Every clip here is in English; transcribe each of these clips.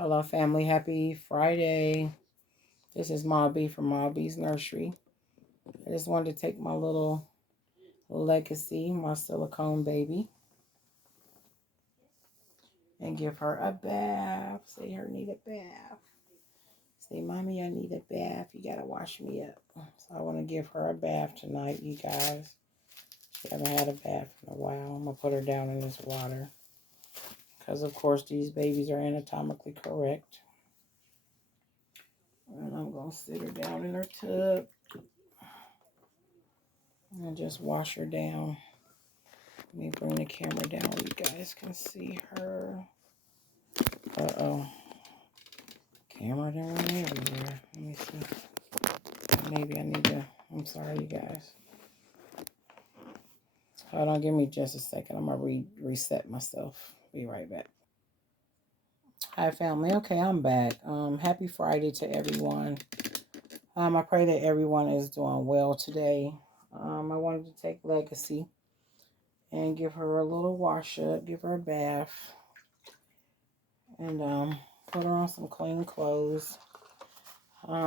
Hello, family. Happy Friday. This is Ma B from Ma B's Nursery. I just wanted to take my little legacy, my silicone baby, and give her a bath. Say her need a bath. Say, Mommy, I need a bath. You got to wash me up. So I want to give her a bath tonight, you guys. She haven't had a bath in a while. I'm going to put her down in this water. Because, of course, these babies are anatomically correct. And I'm going to sit her down in her tub and just wash her down. Let me bring the camera down where you guys can see her. Uh-oh. Camera down everywhere. Let me see. Maybe I need to... I'm sorry, you guys. Hold on, give me just a second. I'm going to reset myself. Be right back. Hi, family. Okay, I'm back. Happy Friday to everyone. I pray that everyone is doing well today. I wanted to take Legacy and give her a little wash up, give her a bath, and put her on some clean clothes.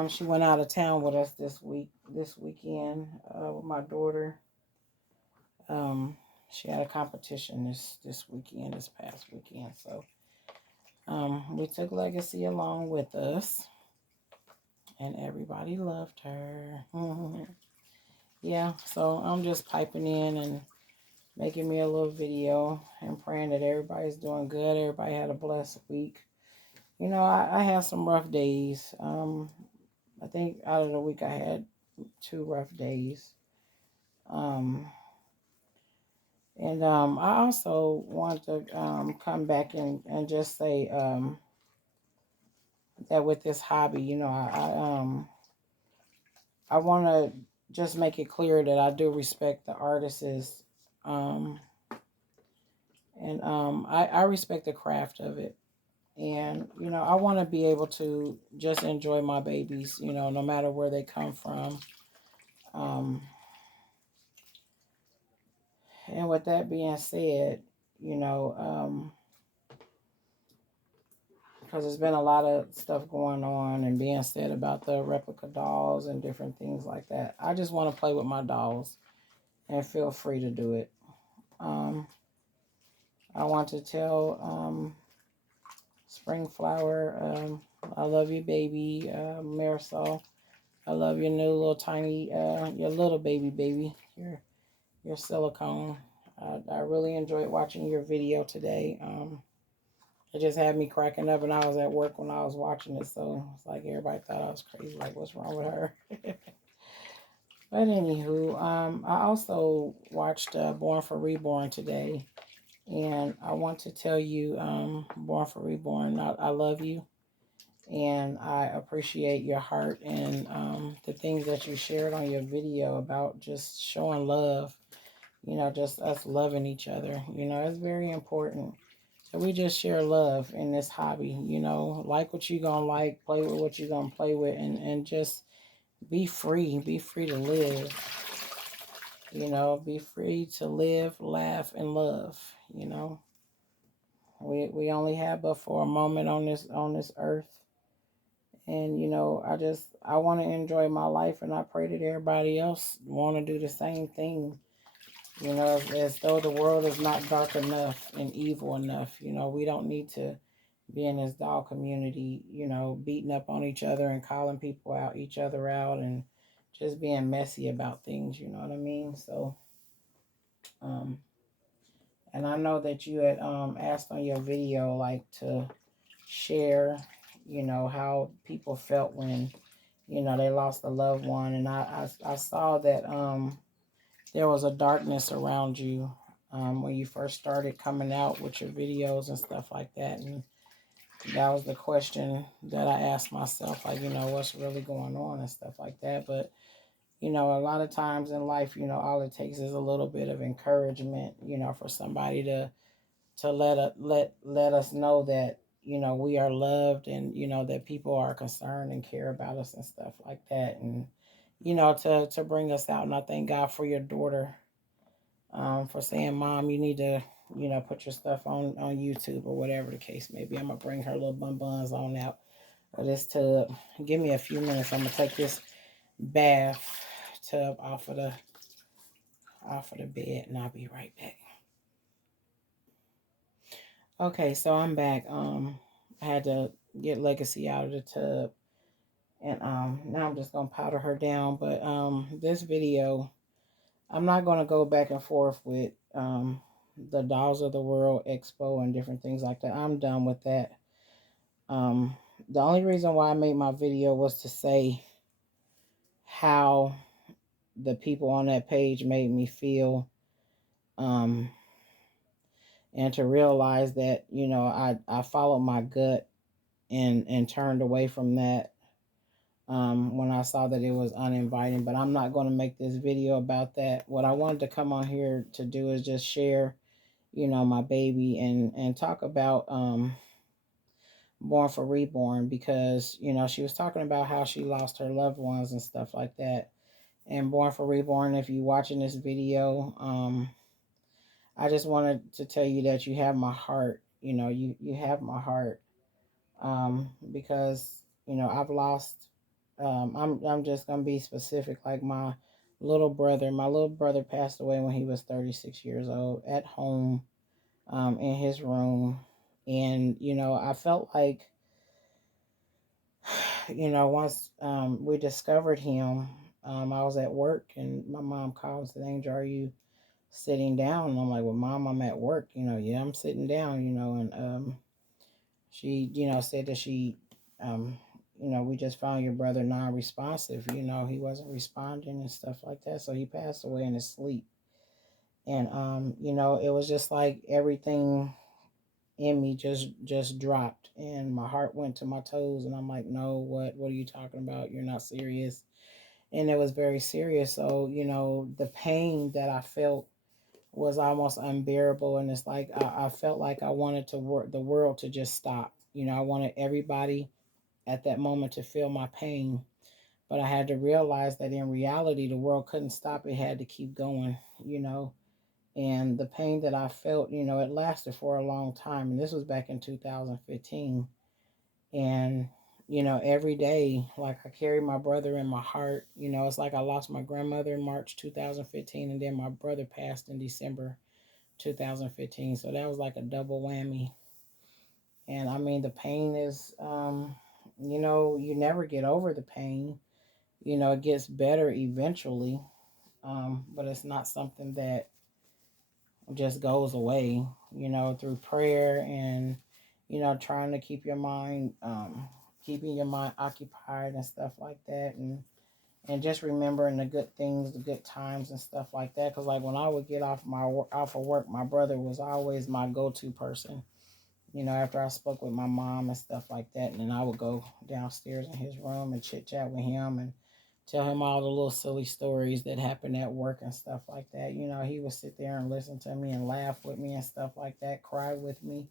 She went out of town with us this weekend, with my daughter. She had a competition this weekend, this past weekend. So, we took Legacy along with us, and everybody loved her. Yeah, so I'm just piping in and making me a little video and praying that everybody's doing good. Everybody had a blessed week. You know, I had some rough days. I think out of the week I had 2 rough days. I also want to come back and just say that with this hobby, you know, I want to just make it clear that I do respect the artists, um, I respect the craft of it. And, you know, I want to be able to just enjoy my babies, you know, no matter where they come from. Um, and with that being said, you know, because there's been a lot of stuff going on and being said about the replica dolls and different things like that. I just want to play with my dolls and feel free to do it. Um, I want to tell Springflower, I love you, baby. Marisol, I love your new little tiny, your little baby, your silicone. I really enjoyed watching your video today. It just had me cracking up, and I was at work when I was watching it, so it's like everybody thought I was crazy, like, what's wrong with her? But anywho, I also watched Born for Reborn today, and I want to tell you, Born for Reborn, I love you, and I appreciate your heart and the things that you shared on your video about just showing love, you know, just us loving each other. You know, it's very important. So we just share love in this hobby, you know, like what you gonna like, play with what you gonna play with, and just be free to live, you know, be free to live, laugh, and love, you know. We only have but for a moment on this earth. And, you know, I want to enjoy my life, and I pray that everybody else want to do the same thing. You know, as though the world is not dark enough and evil enough. You know, we don't need to be in this doll community, you know, beating up on each other and calling people out, each other out, and just being messy about things, you know what I mean? So, um, and I know that you had asked on your video, like, to share, you know, how people felt when, you know, they lost a loved one. And I saw that there was a darkness around you when you first started coming out with your videos and stuff like that. And that was the question that I asked myself, like, you know, what's really going on and stuff like that. But, you know, a lot of times in life, you know, all it takes is a little bit of encouragement, you know, for somebody to let us know that, you know, we are loved, and, you know, that people are concerned and care about us and stuff like that. And, you know, to bring us out. And I thank God for your daughter, for saying, Mom, you need to, you know, put your stuff on YouTube or whatever the case may be. I'm gonna bring her little bun buns on out of this tub. Give me a few minutes. I'm gonna take this bath tub off of the bed, and I'll be right back. Okay, so I'm back. I had to get Legacy out of the tub, and now I'm just gonna powder her down. But this video, I'm not gonna go back and forth with the Dolls of the World Expo and different things like that. I'm done with that. Um, the only reason why I made my video was to say how the people on that page made me feel, um, and to realize that, you know, I followed my gut and turned away from that when I saw that it was uninviting. But I'm not going to make this video about that. What I wanted to come on here to do is just share, you know, my baby and talk about Born for Reborn, because, you know, she was talking about how she lost her loved ones and stuff like that. And Born for Reborn, if you're watching this video, I just wanted to tell you that you have my heart. You know, you have my heart, because, you know, I've lost. I'm just gonna be specific. Like my little brother. My little brother passed away when he was 36 years old at home, in his room, and you know, I felt like, you know, once we discovered him, I was at work and my mom called and said, "Angel, are you sitting down?" And I'm like, "Well, Mom, I'm at work." You know, "Yeah, I'm sitting down." You know, and she, you know, said that she, um, you know, "We just found your brother non-responsive. You know, he wasn't responding and stuff like that. So he passed away in his sleep." And you know, it was just like everything in me just dropped, and my heart went to my toes, and I'm like, "No, what are you talking about? You're not serious." And it was very serious. So, you know, the pain that I felt was almost unbearable, and it's like I felt like I wanted to work the world to just stop. You know, I wanted everybody at that moment to feel my pain, but I had to realize that in reality the world couldn't stop. It had to keep going, you know. And the pain that I felt, you know, it lasted for a long time, and this was back in 2015. And you know, every day, like, I carry my brother in my heart. You know, it's like I lost my grandmother in March 2015, and then my brother passed in December 2015. So that was like a double whammy. And I mean, the pain is, you know, you never get over the pain. You know, it gets better eventually, but it's not something that just goes away, you know, through prayer and, you know, trying to keep your mind, keeping your mind occupied and stuff like that. And just remembering the good things, the good times and stuff like that. Cause like when I would get off of work, my brother was always my go-to person. You know, after I spoke with my mom and stuff like that, and then I would go downstairs in his room and chit chat with him and tell him all the little silly stories that happened at work and stuff like that. You know, he would sit there and listen to me and laugh with me and stuff like that, cry with me.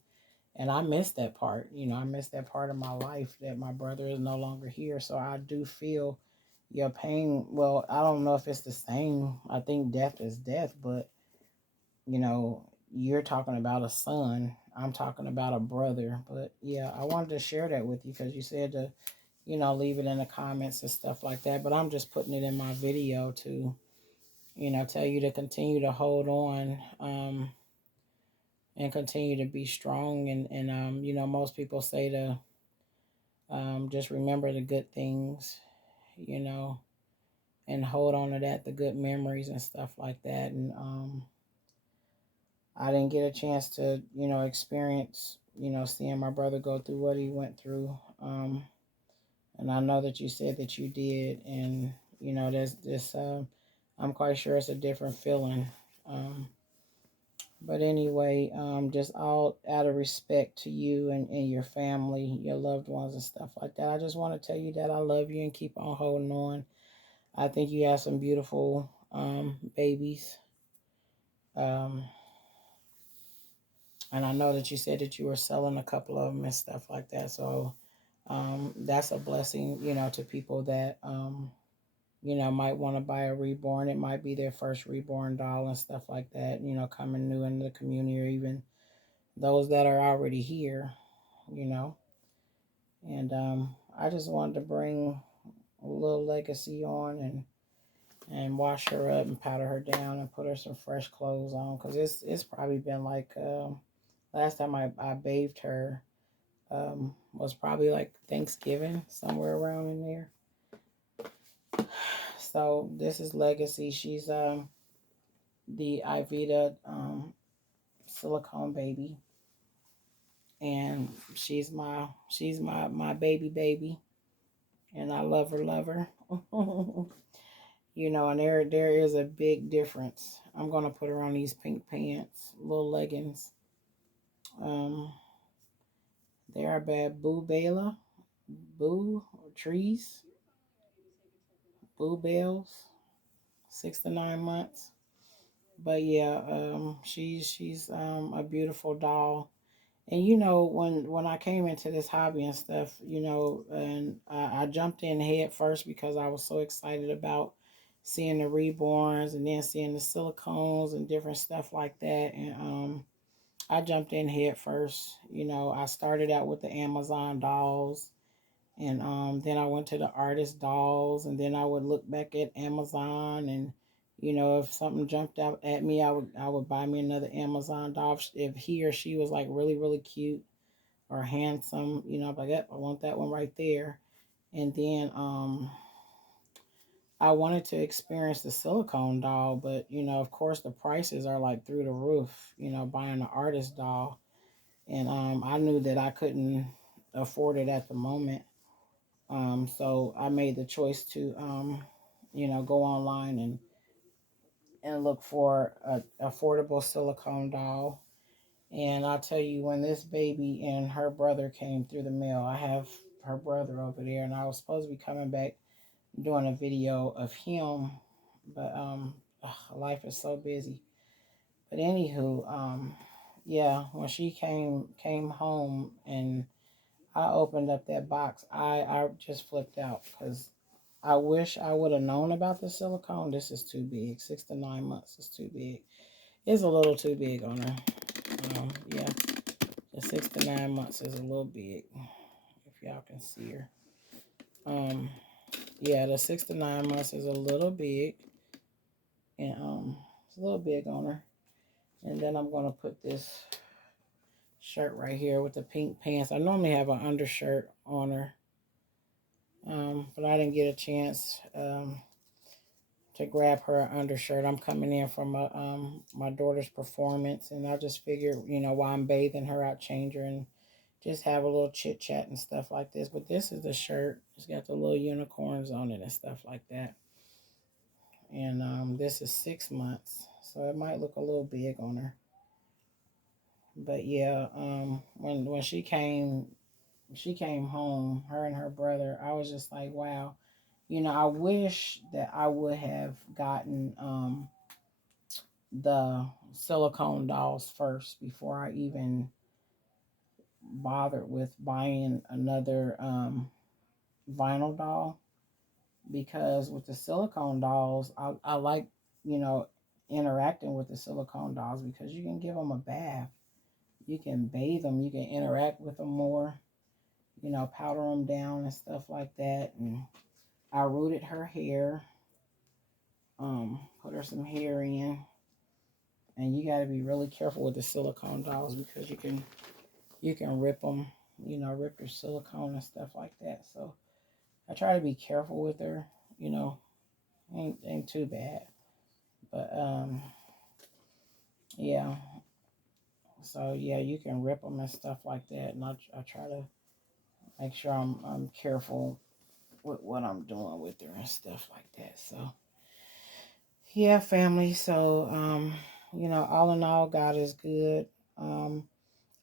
And I miss that part. You know, I miss that part of my life that my brother is no longer here. So I do feel your pain. Well, I don't know if it's the same. I think death is death, but you know, you're talking about a son. I'm talking about a brother. But yeah, I wanted to share that with you because you said to, you know, leave it in the comments and stuff like that. But I'm just putting it in my video to, you know, tell you to continue to hold on, and continue to be strong. And you know, most people say to, just remember the good things, you know, and hold on to that, the good memories and stuff like that. And I didn't get a chance to, you know, experience, you know, seeing my brother go through what he went through. And I know that you said that you did, and you know, there's this. I'm quite sure it's a different feeling. Um, but anyway, just all out of respect to you and your family, your loved ones, and stuff like that. I just want to tell you that I love you and keep on holding on. I think you have some beautiful babies. Um, and I know that you said that you were selling a couple of them and stuff like that. So that's a blessing, you know, to people that might want to buy a reborn. It might be their first reborn doll and stuff like that, coming new into the community, or even those that are already here, you know. And I just wanted to bring a little legacy on, and wash her up and powder her down and put her some fresh clothes on, because it's probably been like last time I bathed her was probably like Thanksgiving, somewhere around in there. So this is Legacy. She's the Ivita silicone baby, and she's my baby, and I love her. And there is a big difference. I'm gonna put her on these pink pants, little leggings. Um, they are bad. Boo Bela, Boo Trees, Boo Bells, 6 to 9 months. But yeah, she's a beautiful doll. And when I came into this hobby and stuff, and I jumped in head first because I was so excited about seeing the reborns, and then seeing the silicones and different stuff like that. And I jumped in head first. I started out with the Amazon dolls, and then I went to the artist dolls, and then I would look back at Amazon, and if something jumped out at me, I would buy me another Amazon doll if he or she was like really really cute or handsome. I'm like, yep, I want that one right there. And then I wanted to experience the silicone doll, but of course the prices are like through the roof. Buying an artist doll, and I knew that I couldn't afford it at the moment. So I made the choice to go online and look for a affordable silicone doll. And I'll tell you, when this baby and her brother came through the mail, I have her brother over there, and I was supposed to be coming back doing a video of him, but life is so busy. But anywho, yeah, when she came home and I opened up that box, I just flipped out, because I wish I would have known about the silicone. This is too big. 6 to 9 months is too big. It's a little too big on her. Yeah, the 6 to 9 months is a little big. If y'all can see her. Yeah, the 6 to 9 months is a little big, and it's a little big on her. And then I'm gonna put this shirt right here with the pink pants. I normally have an undershirt on her, but I didn't get a chance to grab her undershirt. I'm coming in from my daughter's performance, and I just figured, while I'm bathing her, I'd change her and just have a little chit chat and stuff like this. But this is the shirt. It's got the little unicorns on it and stuff like that. And this is 6 months, so it might look a little big on her. But yeah, when she came home, her and her brother, I was just like, wow. I wish that I would have gotten the silicone dolls first before I even bothered with buying another vinyl doll, because with the silicone dolls, I like, you know, interacting with the silicone dolls, because you can give them a bath, you can bathe them, you can interact with them more, powder them down and stuff like that. And I rooted her hair, put her some hair in, and you got to be really careful with the silicone dolls, because you can rip them, rip your silicone and stuff like that. So I try to be careful with her, you know, ain't too bad. But yeah. So yeah, you can rip them and stuff like that, and I try to make sure I'm careful with what I'm doing with her and stuff like that. So yeah, family. So all in all, God is good. Um,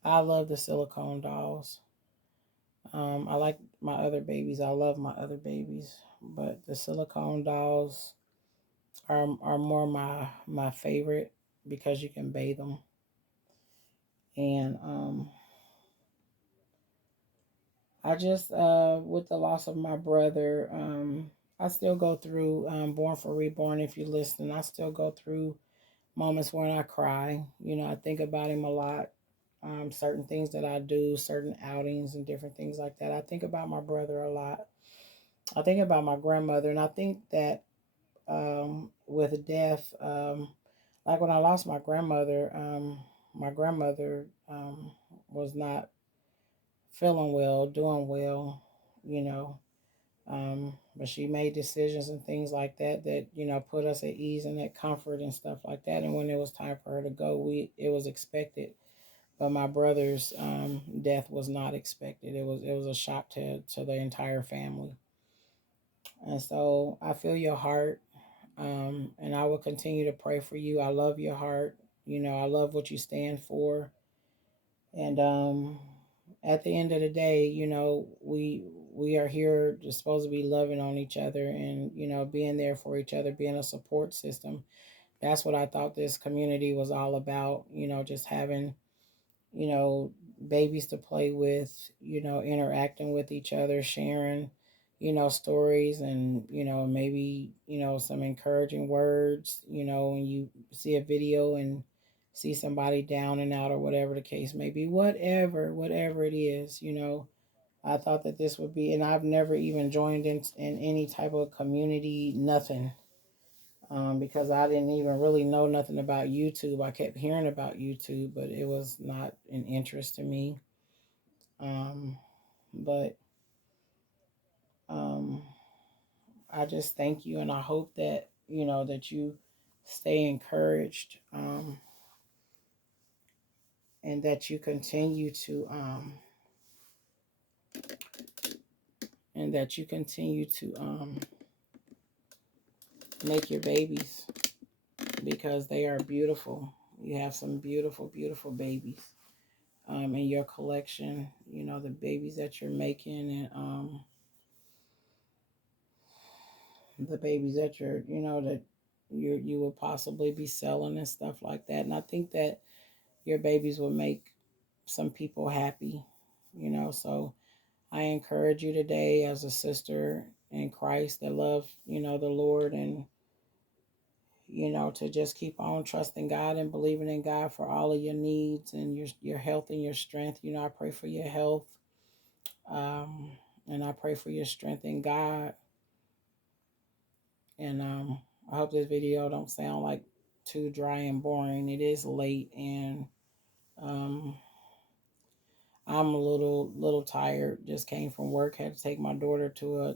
I love the silicone dolls. I like my other babies. I love my other babies, but the silicone dolls are more my favorite, because you can bathe them. And I just with the loss of my brother, I still go through Born for Reborn. If you listen, I still go through moments when I cry. I think about him a lot. Certain things that I do, certain outings and different things like that. I think about my brother a lot. I think about my grandmother, and I think that with death, like when I lost my grandmother was not feeling well, doing well, you know. But she made decisions and things like that that put us at ease and that comfort and stuff like that. And when it was time for her to go, we it was expected. But my brother's death was not expected. It was a shock to the entire family. And so I feel your heart, and I will continue to pray for you. I love your heart. I love what you stand for. And at the end of the day, we are here just supposed to be loving on each other and being there for each other, being a support system. That's what I thought this community was all about. Just having you know, babies to play with, interacting with each other, sharing, stories and, maybe, some encouraging words, when you see a video and see somebody down and out or whatever the case may be, whatever it is, I thought that this would be, and I've never even joined in any type of community, nothing. Because I didn't even really know nothing about YouTube. I kept hearing about YouTube, but it was not an interest to me. Um, but um, I just thank you, and I hope that that you stay encouraged, and that you continue to make your babies because they are beautiful. You have some beautiful, beautiful babies. In your collection, the babies that you're making and the babies that that you will possibly be selling and stuff like that. And I think that your babies will make some people happy, So I encourage you today as a sister in Christ that love, the Lord and to just keep on trusting God and believing in God for all of your needs and your health and your strength. I pray for your health. Um, and I pray for your strength in God. And I hope this video don't sound like too dry and boring. It is late, and um, I'm a little tired. Just came from work. Had to take my daughter to a